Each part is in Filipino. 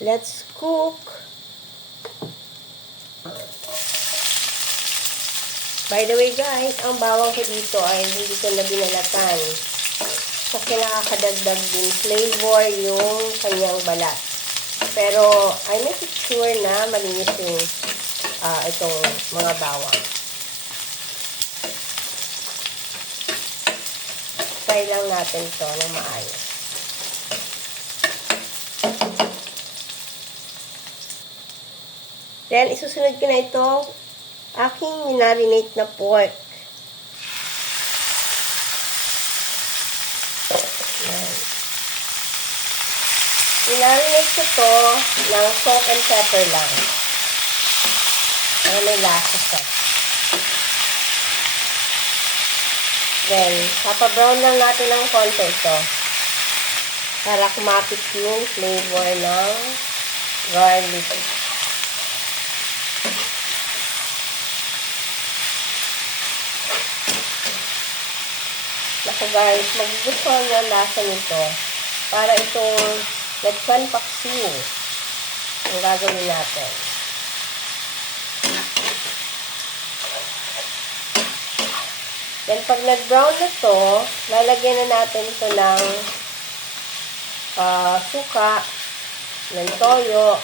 Let's cook. By the way guys, ang bawang ko dito ay hindi ko na binalatan. Kasi nakakadagdag din flavor yung kanyang balat. Pero I make it sure na malinis yung itong mga bawang. Fry lang natin ito ng maayos. Then, isusunod ko na ito aking minarinate na pork. Yan. Minarinate ko ito ng salt and pepper lang. Para may lasa siya. Then, papa-brown lang natin ng konti ito. Para kumapit yung flavor ng garlic. Naku guys, magugustuhan nyo ang lasa nito. Para itong lechon paksiw ang gagawin natin. Then, pag nag-brown na to, lalagyan na natin ito ng suka, then toyo,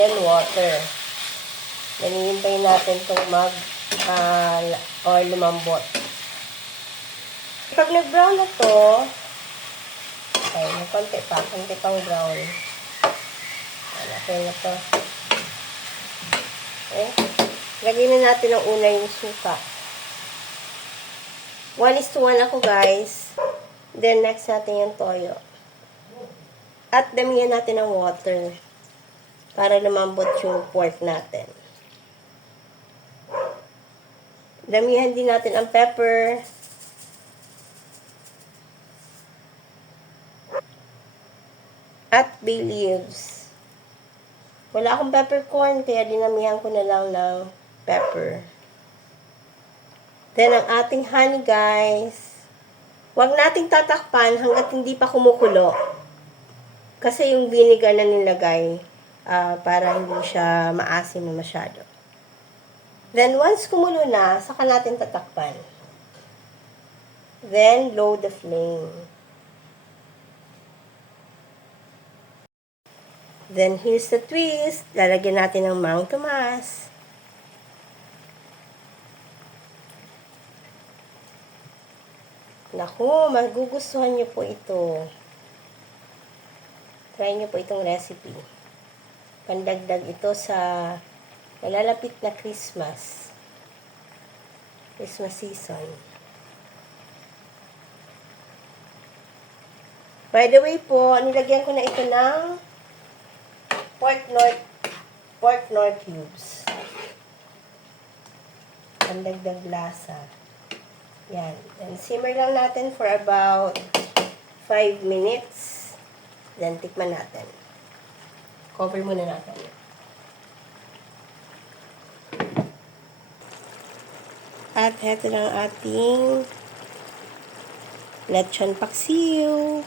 then water. Then, hihintayin natin itong or lumambot. Pag nag-brown na to, okay, may konti pang brown. Natin na to. Okay. Lagyan na natin ang una yung suka. 1:1 ako guys. Then next natin yung toyo. At damihan natin ng water para lumambot yung pork natin. Damihan din natin ang pepper. At bay leaves. Wala akong peppercorn, kaya dinamihan ko na lang ng pepper. Then, ang ating honey, guys. Huwag nating tatakpan hanggat hindi pa kumukulo. Kasi yung vinegar na nilagay, para hindi siya maasim na masyado. Then, once kumulo na, saka natin tatakpan. Then, low the flame. Then, here's the twist. Lalagyan natin ng Mang Tomas. Naku, magugustuhan nyo po ito. Try nyo po itong recipe. Pandagdag ito sa malalapit na Christmas season. By the way po, nilagyan ko na ito ng pork nor cubes. Pandagdag lasa. Yan. And simmer lang natin for about 5 minutes. Then, tikman natin. Cover muna natin. At heto lang ating lechon paksiw.